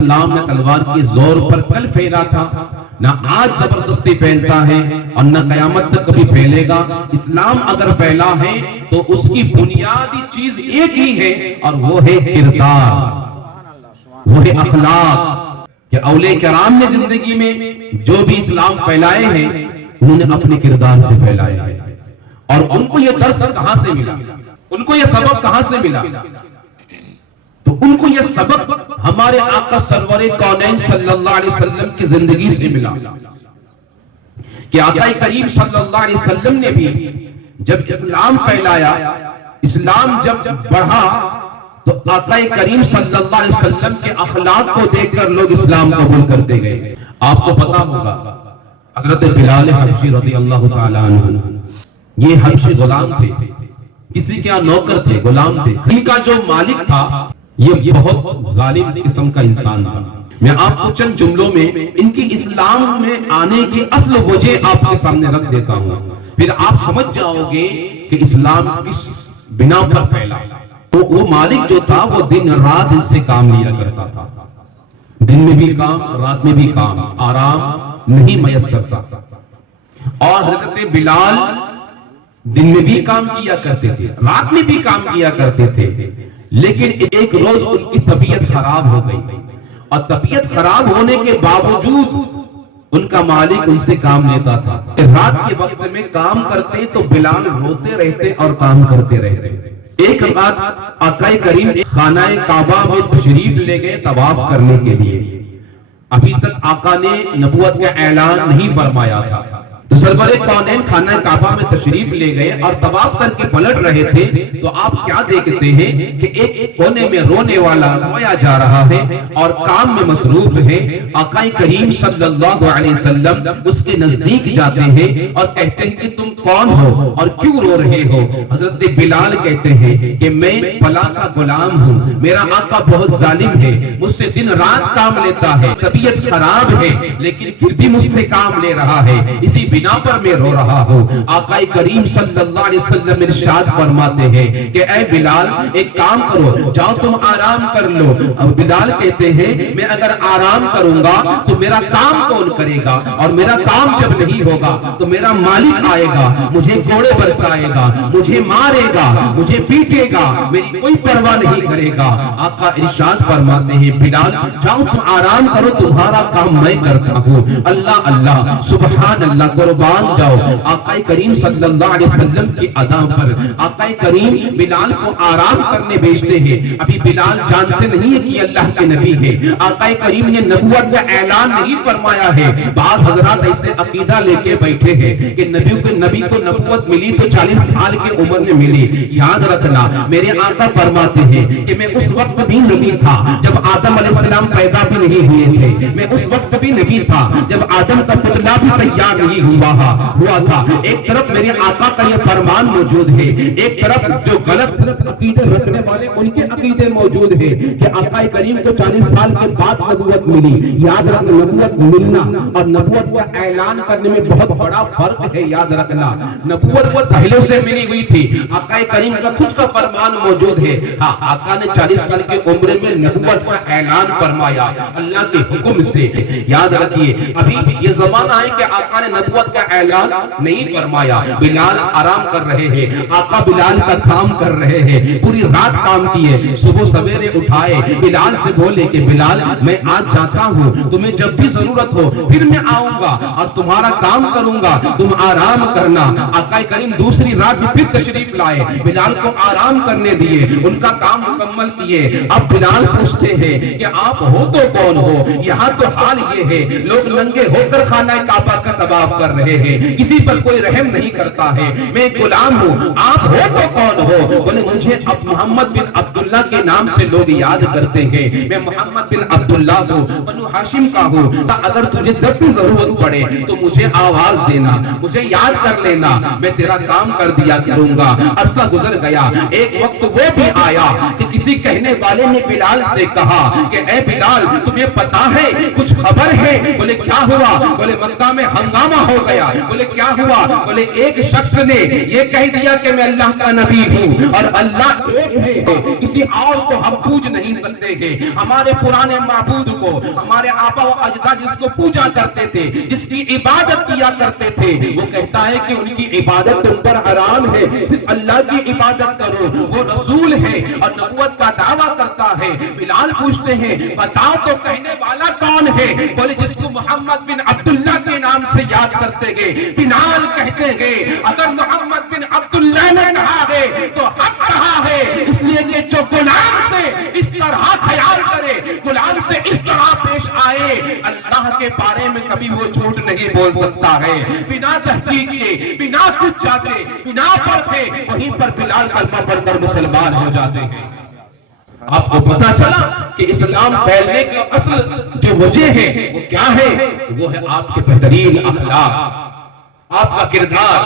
اسلام نے تلوار کے زور پر کل پھیلا تھا، نہ آج زبردستی پھیلتا ہے اور نہ قیامت تک کبھی پھیلے گا۔ اسلام اگر پھیلا ہے تو اس کی بنیادی چیز ایک ہی ہے اور وہ ہے کردار، وہ ہے اخلاق۔ کہ اولیاء کرام نے زندگی میں جو بھی اسلام پھیلائے ہیں انہوں نے اپنے کردار سے پھیلائے ہیں، اور ان کو یہ درس کہاں سے ملا، ان کو یہ سبق کہاں سے ملا؟ تو ان کو یہ سبق ہمارے آقا سرور کونین صلی اللہ علیہ وسلم کی زندگی سے ملا، کہ آقا کریم صلی اللہ علیہ وسلم نے بھی جب اسلام پھیلایا، اسلام جب بڑھا، تو آقا کریم صلی اللہ علیہ وسلم کے اخلاق کو دیکھ کر لوگ اسلام قبول کرتے گئے۔ آپ کو پتا ہوگا حضرت بلال حبشی رضی اللہ تعالیٰ عنہ، یہ حبشی غلام تھے، کسی کے یہاں نوکر تھے، غلام تھے۔ ان کا جو مالک تھا یہ بہت ظالم قسم کا انسان تھا۔ میں آپ کو چند جملوں میں ان کی اسلام میں آنے کی اصل وجہ آپ کے سامنے رکھ دیتا ہوں، پھر آپ سمجھ جاؤ گے کہ اسلام کس بنا پر پھیلا۔ وہ مالک جو تھا وہ دن رات ان سے کام لیا کرتا تھا، دن میں بھی کام، رات میں بھی کام، آرام نہیں میسر تھا۔ اور حضرت بلال دن میں بھی کام کیا کرتے تھے، رات میں بھی کام کیا کرتے تھے، لیکن ایک روز ان کی طبیعت خراب ہو گئی، اور طبیعت خراب ہونے کے باوجود ان کا مالک ان سے کام لیتا تھا۔ رات کے وقت میں کام کرتے تو بلال روتے رہتے اور کام کرتے رہتے۔ ایک رات آقا کریم خانہ کعبہ میں تشریف لے گئے طواف کرنے کے لیے، ابھی تک آقا نے نبوت کا اعلان نہیں فرمایا تھا، تو سرور کونین خانہ کعبہ میں تشریف لے گئے اور طواف کر کے پلٹ رہے تھے، تو آپ کیا دیکھتے ہیں کہ ایک کونے میں رونے والا رویا جا رہا ہے اور کام میں مصروف ہے۔ آقا کریم صلی اللہ علیہ وسلم اس کے نزدیک جاتے ہیں اور کہتے ہیں کہ تم کون ہو اور کیوں رو رہے ہو؟ حضرت بلال کہتے ہیں کہ میں فلاں کا غلام ہوں، میرا آقا بہت ظالم ہے، مجھ سے دن رات کام لیتا ہے، طبیعت خراب ہے لیکن پھر بھی مجھ سے کام لے رہا ہے، اسی بنا پر میں رو رہا ہوں۔ آقا کریم صلی اللہ علیہ وسلم ارشاد فرماتے ہیں کہ اے بلال ایک کام کرو، جاؤ تم آرام کر لو۔ اب بلال کہتے ہیں میں اگر آرام کروں گا تو میرا کام کون کرے گا، اور میرا کام جب نہیں ہوگا تو میرا مالک آئے گا، مجھے کوڑے برسائے گا، مجھے مارے گا، مجھے پیٹے گا، میری کوئی پرواہ نہیں کرے گا۔ آقا ارشاد فرماتے ہیں بلال جاؤ تم آرام کرو، تمہارا کام میں کرتا ہوں۔ اللہ اللہ سبحان اللہ، قربان جاؤ آقا کریم صلی اللہ علیہ وسلم کی ادا پر۔ آقا کریم بلال کو آرام کرنے بھیجتے ہیں، ابھی بلال جانتے نہیں ہے کہ اللہ کے نبی ہے، آقا کریم نے نبوت کا اعلان نہیں فرمایا ہے۔ بعض حضرات ایسے عقیدہ لے کے بیٹھے ہیں کہ نبی کو نبوت ملی تو 40 سال کی عمر میں ملی۔ یاد رکھنا میرے آقا فرماتے ہیں کہ میں اس وقت بھی نبی تھا جب آدم علیہ السلام پیدا بھی نہیں ہوئے تھے، میں اس وقت بھی نبی تھا جب آدم کا پتلا بھی تیار نہیں ہوا تھا۔ ایک طرف میرے آقا کا یہ فرمان موجود ہے، ایک طرف جو غلط عقیدے رکھنے والے ان کے عقیدے موجود ہیں کہ آقا کریم کو 40 سال کے بعد نبوت ملی۔ یاد رکھ نبوت ملنا اور نبوت کا اعلان کرنے میں بہت بڑا فرق ہے۔ یاد رکھنا نبوت وہ پہلے سے ملی ہوئی تھی، آقا کریم کا خود کا فرمان موجود ہے۔ ہاں آقا نے 40 سال کی عمر میں نبوت کا اعلان فرمایا اللہ کے حکم سے۔ یاد رکھیے ابھی یہ زمانہ ہے کہ آقا نے نبوت کا اعلان نہیں فرمایا، بلال آرام کر رہے ہیں، آقا بلال کا کام کر رہے ہیں، پوری رات کام کیے، صبح سویرے اٹھائے، بلال سے بولے کہ بلال میں آج جاتا ہوں، تمہیں جب بھی ضرورت ہو پھر میں آؤں گا اور تمہارا کام کروں گا، تم آرام کرنا۔ آقا کریم دوسری رات بھی پھر تشریف لائے، بلال کو آرام کرنے دیے، ان کا کام مکمل کیے۔ اب بلال پوچھتے ہیں کہ آپ ہو تو کون ہو؟ یہاں تو حال یہ ہے لوگ ننگے ہو کر خانہ کعبہ کا طواف کر رہے ہیں، کسی پر کوئی رحم نہیں کرتا ہے، میں غلام ہوں، آپ ہو تو کون ہو؟ بولے مجھے اب محمد بن عبداللہ کے نام سے لوگ یاد کرتے ہیں، میں محمد بن عبداللہ ہوں، بنو ہاشم کا ہوں، اگر تجھے جب بھی ضرورت پڑے تو مجھے آواز دینا، مجھے یاد کر لینا، میں تیرا کام کر دیا کروں گا۔ عرصہ گزر گیا، ایک وقت وہ بھی آیا کہ کسی کہنے والے نے بلال سے کہا کہ اے بلال تمہیں پتا ہے کچھ خبر ہے؟ بولے کیا ہوا؟ بولے مکہ میں ہنگامہ ہو گیا۔ بولے کیا ہوا؟ بولے ایک شخص نے یہ کہہ دیا کہ میں اللہ کا نبی ہوں اور اللہ ایک ہے، کسی اور کو ہم پوج نہیں سکتے ہیں۔ ہمارے پرانے معبود کو، ہمارے آبا و اجداد جس کو پوجا کرتے تھے، جس کی عبادت کیا کرتے تھے، وہ کہتا ہے کہ ان کی عبادت تم پر حرام ہے، صرف اللہ کی عبادت کرو۔ وہ رسول ہے اور نبوت کا دعویٰ کرتا ہے۔ بلال پوچھتے ہیں بتاؤ تو کہنے والا کون ہے؟ بولے جس کو محمد بن عبداللہ کے نام سے یاد کرتے گے۔ بلال کہتے ہیں اگر محمد بن عبداللہ نے کہا ہے تو حق کہا ہے، اس لیے کہ جو غلام سے اس طرح خیال کرے، غلام سے اس طرح پیش آئے، اللہ کے بارے میں کبھی وہ جھوٹ نہیں بول سکتا ہے۔ بنا تحقیق کے، بنا کچھ جانچے، بنا پرکھے وہیں پر بلال کلمہ پڑھ کر مسلمان ہو جاتے ہیں۔ آپ کو پتا چلا کہ اسلام پھیلنے کی اصل جو وجہ ہے وہ کیا ہے؟ وہ ہے آپ کے بہترین اخلاق، آپ کا کردار۔